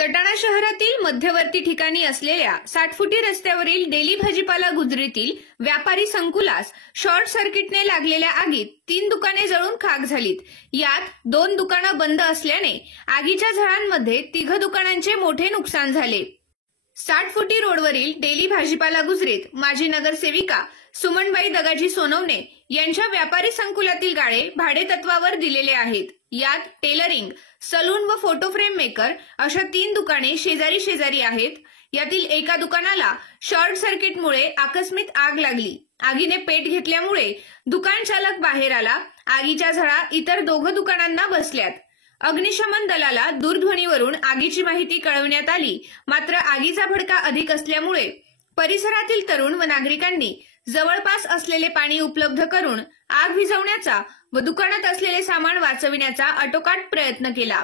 सटाणा शहरातील मध्यवर्ती ठिकाणी असलेल्या 60 फुटी रस्त्यावरील डेली भाजीपाला गुजरीतील व्यापारी संकुलास शॉर्ट सर्किटने लागलेल्या आगीत 3 दुकाने जळून खाक झालीत। यात 2 दुकानं बंद असल्याने आगीच्या झळांमध्ये 3 दुकानांचे मोठे नुकसान झाले। 60 फुटी रोडवरील डेली भाजीपाला गुजरीत माजी नगरसेविका सुमनबाई दगाजी सोनवणे यांच्या व्यापारी संकुलातील गाळे भाडेतत्वावर दिलेले आहेत। यात टेलरिंग, सलून व फोटो फ्रेम मेकर अशा 3 दुकाने शेजारी शेजारी आहेत। यातील एका दुकानाला शॉर्ट सर्किटमुळे आकस्मिक आग लागली। आगीने पेट घेतल्यामुळे दुकान चालक बाहेर आला। आगीच्या झळा इतर 2 दुकानांना बसल्यात। अग्निशमन दलाला दूरध्वनीवरून आगीची माहिती कळवण्यात आली, मात्र आगीचा भडका अधिक असल्यामुळे परिसरातील तरुण व नागरिकांनी जवळपास असलेले पाणी उपलब्ध करून आग विझवण्याचा व दुकानात असलेले सामान वाचविण्याचा आटोकाट प्रयत्न केला।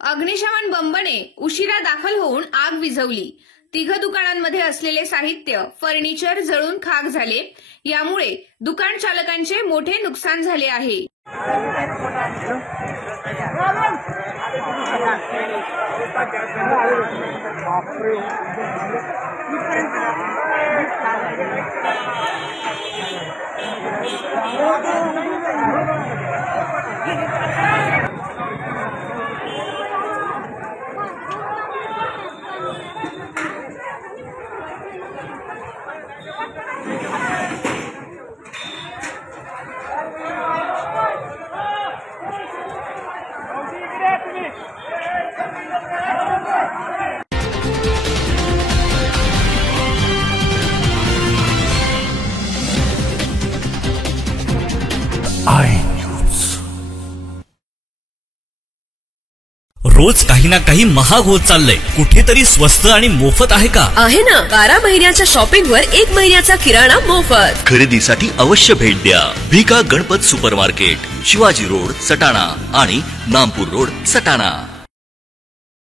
अग्निशमन बंबने उशिरा दाखल होऊन आग विझवली। 3 दुकानांमध्ये असलेले साहित्य, फर्निचर जळून खाक झाले। यामुळे दुकान चालकांचे मोठे नुकसान झाले आहे। रोज काही ना काही महाग होत चाललंय। कुठेतरी स्वस्त आणि मोफत आहे का? आहे ना। 12 महिन्याच्या शॉपिंगवर 1 महिन्याचा किराणा मोफत। खरेदीसाठी अवश्य भेट द्या भिका गणपत सुपरमार्केट, शिवाजी रोड, सटाणा आणि नामपूर रोड, सटाणा।